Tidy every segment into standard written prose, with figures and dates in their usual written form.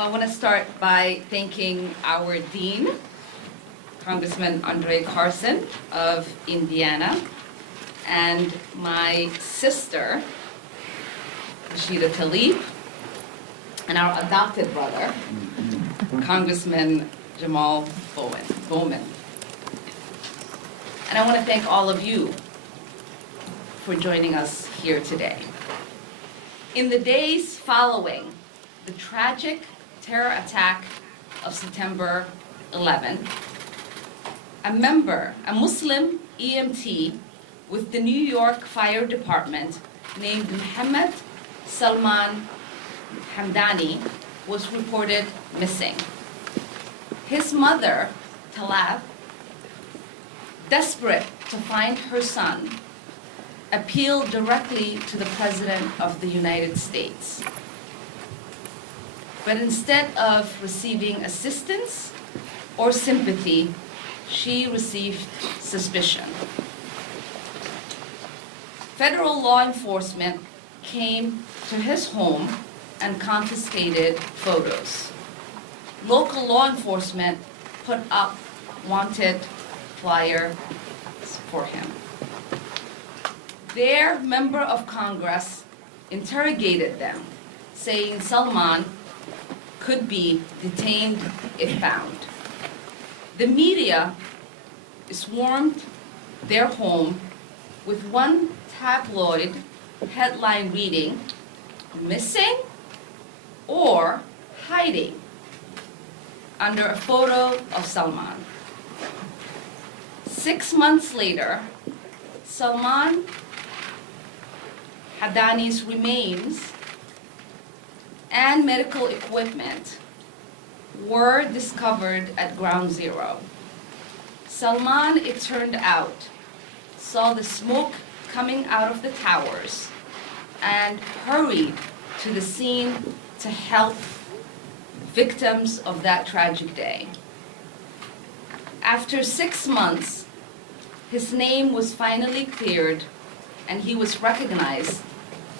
I want to start by thanking our Dean, Congressman Andre Carson of Indiana, and my sister, Rashida Tlaib, and our adopted brother, Congressman Jamal Bowman. And I want to thank all of you for joining us here today. In the days following the tragic terror attack of September 11, a Muslim EMT with the New York Fire Department named Mohammed Salman Hamdani was reported missing. His mother, Talab, desperate to find her son, appealed directly to the President of the United States. But instead of receiving assistance or sympathy, she received suspicion. Federal law enforcement came to his home and confiscated photos. Local law enforcement put up wanted flyers for him. Their member of Congress interrogated them, saying Salman could be detained if found. The media swarmed their home with one tabloid headline reading, "Missing or hiding," under a photo of Salman. 6 months later, Salman Hamdani's remains and medical equipment were discovered at Ground Zero. Salman, it turned out, saw the smoke coming out of the towers and hurried to the scene to help victims of that tragic day. After 6 months, his name was finally cleared and he was recognized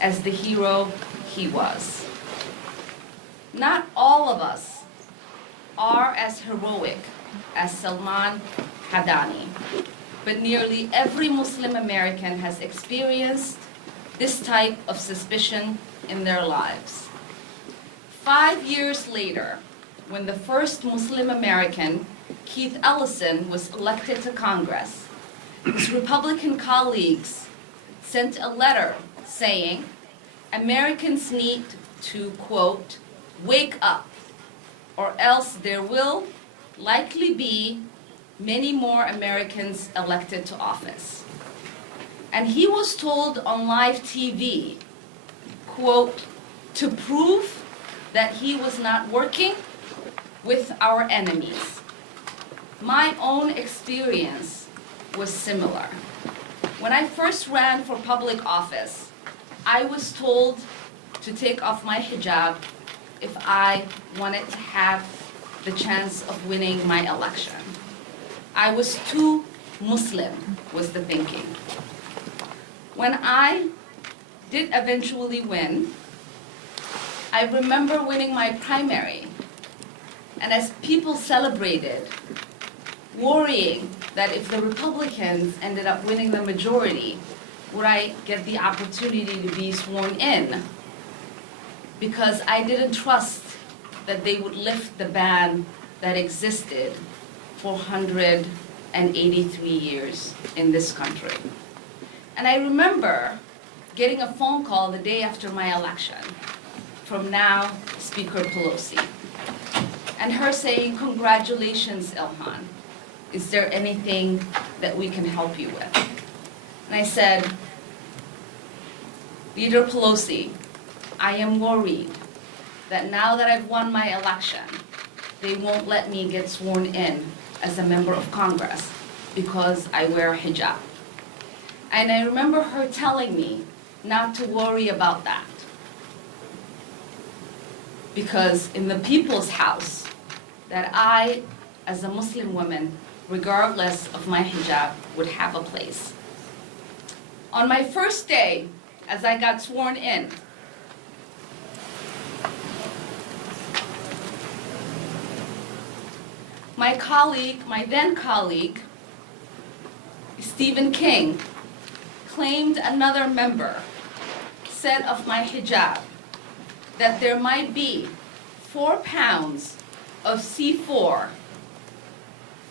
as the hero he was. Not all of us are as heroic as Salman Hamdani, but nearly every Muslim American has experienced this type of suspicion in their lives. 5 years later, when the first Muslim American, Keith Ellison, was elected to Congress, his Republican colleagues sent a letter saying Americans need to, quote, "wake up, or else there will likely be many more Americans elected to office." And he was told on live TV, quote, "to prove that he was not working with our enemies." My own experience was similar. When I first ran for public office, I was told to take off my hijab if I wanted to have the chance of winning my election. I was too Muslim, was the thinking. When I did eventually win, I remember winning my primary, and as people celebrated, worrying that if the Republicans ended up winning the majority, would I get the opportunity to be sworn in? Because I didn't trust that they would lift the ban that existed for 183 years in this country. And I remember getting a phone call the day after my election from now Speaker Pelosi, and her saying, "Congratulations, Ilhan. Is there anything that we can help you with?" And I said, "Leader Pelosi, I am worried that now that I've won my election, they won't let me get sworn in as a member of Congress because I wear a hijab." And I remember her telling me not to worry about that, because in the people's house, that I, as a Muslim woman, regardless of my hijab, would have a place. On my first day, as I got sworn in, My colleague, my then colleague, Stephen King, claimed another member said of my hijab that there might be 4 pounds of C4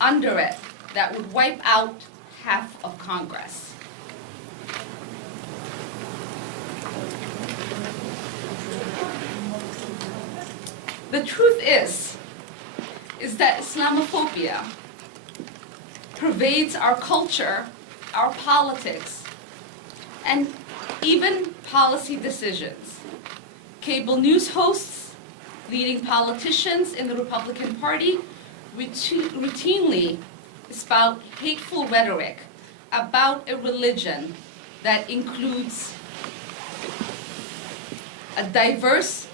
under it that would wipe out half of Congress. The truth is that Islamophobia pervades our culture, our politics, and even policy decisions. Cable news hosts, leading politicians in the Republican Party routinely spout hateful rhetoric about a religion that includes a diverse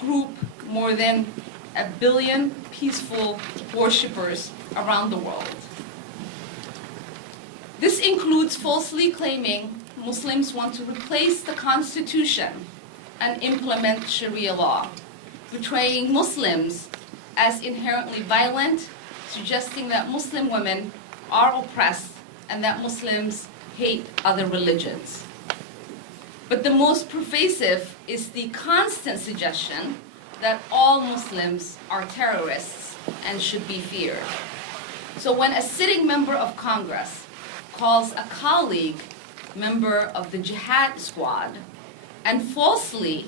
group, more than 1 billion peaceful worshippers around the world. This includes falsely claiming Muslims want to replace the Constitution and implement Sharia law, portraying Muslims as inherently violent, suggesting that Muslim women are oppressed and that Muslims hate other religions. But the most pervasive is the constant suggestion that all Muslims are terrorists and should be feared. So when a sitting member of Congress calls a colleague member of the jihad squad and falsifies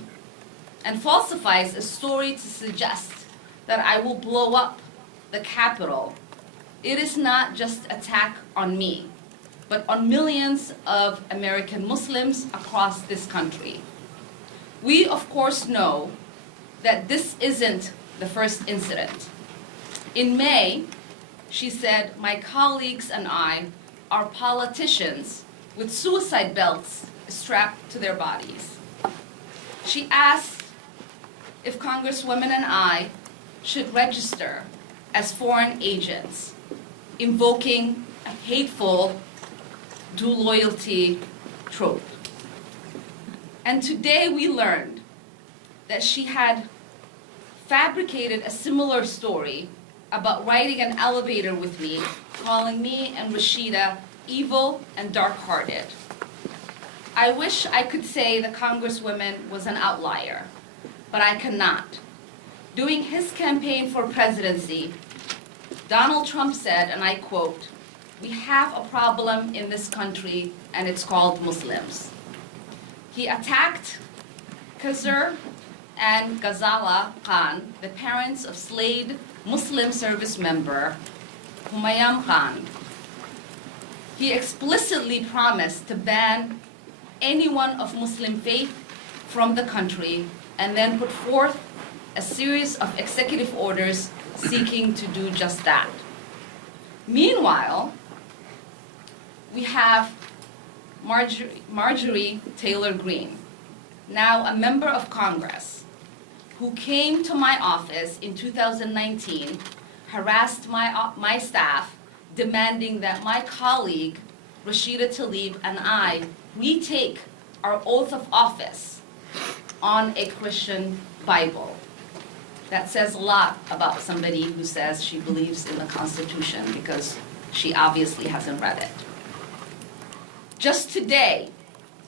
a story to suggest that I will blow up the Capitol, it is not just an attack on me, but on millions of American Muslims across this country. We, of course, know that this isn't the first incident. In May, she said, "My colleagues and I are politicians with suicide belts strapped to their bodies." She asked if Congresswomen and I should register as foreign agents, invoking a hateful dual loyalty trope. And today we learned that she had fabricated a similar story about riding an elevator with me, calling me and Rashida evil and dark-hearted. I wish I could say the Congresswoman was an outlier, but I cannot. During his campaign for presidency, Donald Trump said, and I quote, "We have a problem in this country, and it's called Muslims." He attacked Khizr and Ghazala Khan, the parents of slain Muslim service member Humayam Khan. He explicitly promised to ban anyone of Muslim faith from the country and then put forth a series of executive orders seeking to do just that. Meanwhile, we have Marjorie Taylor Greene, now a member of Congress, who came to my office in 2019, harassed my staff, demanding that my colleague, Rashida Tlaib, and I retake our oath of office on a Christian Bible. That says a lot about somebody who says she believes in the Constitution, because she obviously hasn't read it. Just today,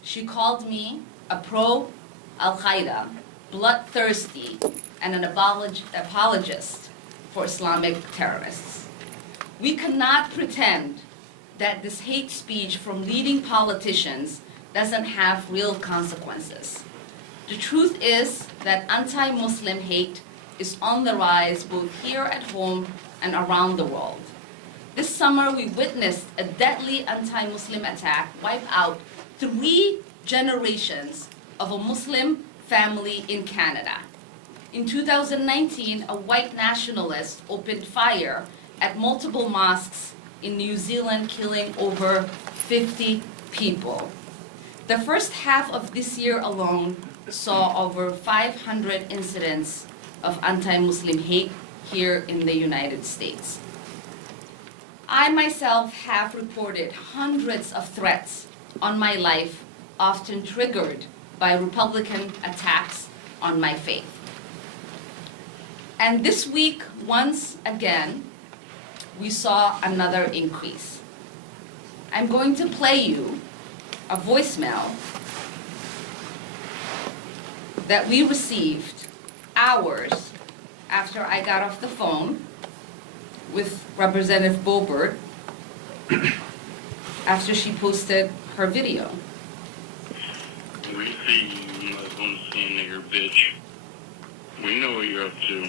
she called me a pro-Al-Qaeda, bloodthirsty, and an apologist for Islamic terrorists. We cannot pretend that this hate speech from leading politicians doesn't have real consequences. The truth is that anti-Muslim hate is on the rise both here at home and around the world. This summer, we witnessed a deadly anti-Muslim attack wipe out 3 generations of a Muslim family in Canada. In 2019, a white nationalist opened fire at multiple mosques in New Zealand, killing over 50 people. The first half of this year alone saw over 500 incidents of anti-Muslim hate here in the United States. I myself have reported hundreds of threats on my life, often triggered by Republican attacks on my faith. And this week, once again, we saw another increase. I'm going to play you a voicemail that we received hours after I got off the phone with Representative Boebert after she posted her video. We see you Muslim sin nigger bitch. We know what you're up to.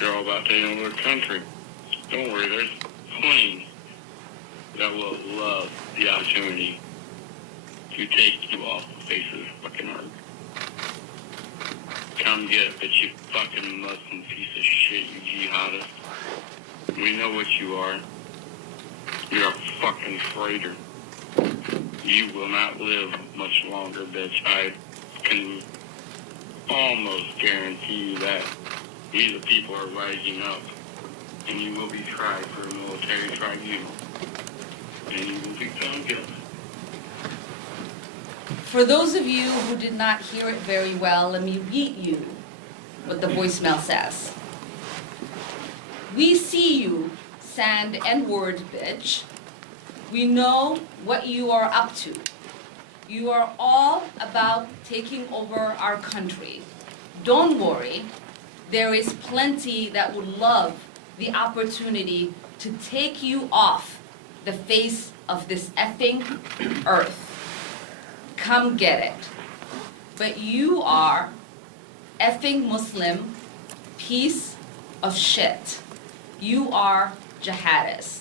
You're all about taking over the country. Don't worry, there's plenty that will love the opportunity to take you off the face of this fucking earth. Come get it, bitch, you fucking Muslim piece of shit, you jihadist. We know what you are. You're a fucking traitor. You will not live much longer, bitch. I can almost guarantee you that. We, the people, are rising up, and you will be tried for a military tribunal, and you will be found guilty. For those of you who did not hear it very well, let me read you what the voicemail says. We see you, sand and word bitch. We know what you are up to. You are all about taking over our country. Don't worry, there is plenty that would love the opportunity to take you off the face of this effing earth. Come get it. But you are effing Muslim piece of shit. You are jihadist.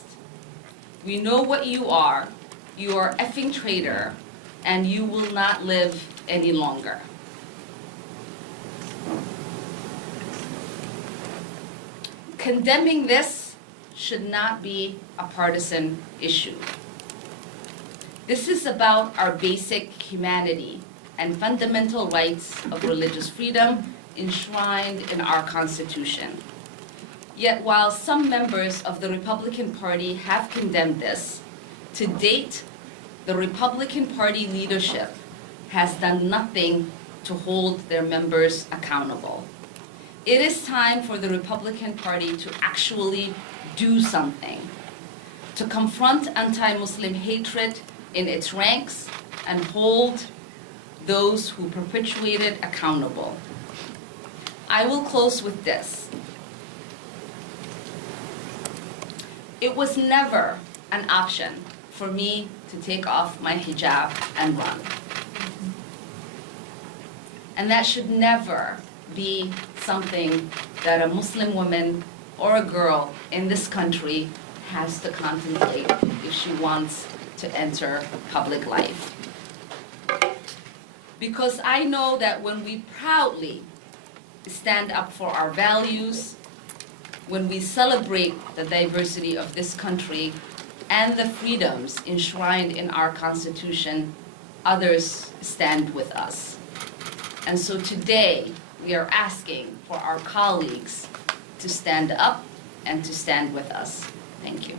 We know what you are. You are effing traitor, and you will not live any longer. Condemning this should not be a partisan issue. This is about our basic humanity and fundamental rights of religious freedom enshrined in our Constitution. Yet while some members of the Republican Party have condemned this, to date, the Republican Party leadership has done nothing to hold their members accountable. It is time for the Republican Party to actually do something, to confront anti-Muslim hatred in its ranks and hold those who perpetuate it accountable. I will close with this. It was never an option for me to take off my hijab and run. And that should never be something that a Muslim woman or a girl in this country has to contemplate if she wants to enter public life. Because I know that when we proudly stand up for our values, when we celebrate the diversity of this country and the freedoms enshrined in our Constitution, others stand with us. And so today, we are asking for our colleagues to stand up and to stand with us. Thank you.